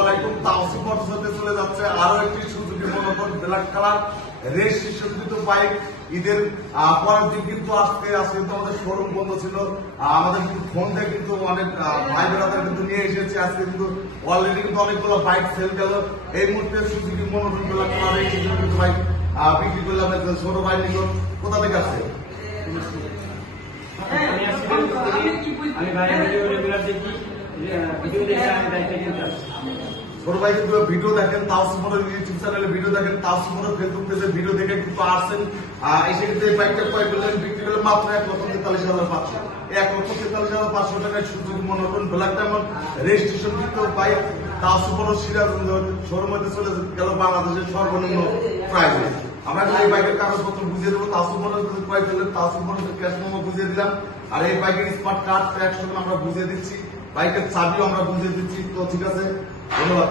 আলাইকুম। তাওসিফ মোটরসে চলে যাচ্ছে আরো একটি Suzuki monotone black colour race শীর্ষকৃত বাইক। ঈদের পরের দিন কিন্তু আজকে কিন্তু আমাদের শোরুম বন্ধ ছিল। আমাদের কিন্তু ফোন থেকে কিন্তু অনেক ভাই বোনেরা কিন্তু নিয়ে এসেছে। আজকে কিন্তু অলরেডি কিন্তু অনেকগুলো বাইক সেল গেল। এই মুহূর্তে Suzuki monotone black colour race শীর্ষকৃত বাইক বিক্রি করলাম ছোট ভাই নিকট। কোথা থেকে আসছে? আমি ভাই ভিডিও রেগুলার দেখি, ভিডিও দেখে আমি বাইকটা কিনতে আসছি। ছোট ভাই কিন্তু ভিডিও দেখেন, তাওসিফ মোটর ইউটিউব চ্যানেলে ভিডিও দেখেন, তাওসিফ মোটর ফেসবুক পেজে ভিডিও দেখে কিন্তু আসছেন। এসে কিন্তু এই বাইকটা ক্রয় করলেন, বিক্রি করলেন মাত্র 1,43,500। 1,43,500 টাকায় Suzuki monotone black diamond registration কিন্তু bike Taosif motor Sirajganj showroom হতে চলে গেল বাংলাদেশের সর্বনিম্ন প্রাইসে। আমরা এই বাইকের কাগজপত্র বুঝিয়ে দেবো। তাওসিফ মোটর ক্রয় করলেন, তাওসিফ মোটর ক্যাশ মেমো বুঝিয়ে দিলাম। আর এই বাইকের স্মার্ট কার্ড ট্যাক্স আমরা বুঝিয়ে দিচ্ছি, বাইকের চাবিও আমরা বুঝিয়ে দিচ্ছি। তো ঠিক আছে, ধন্যবাদ।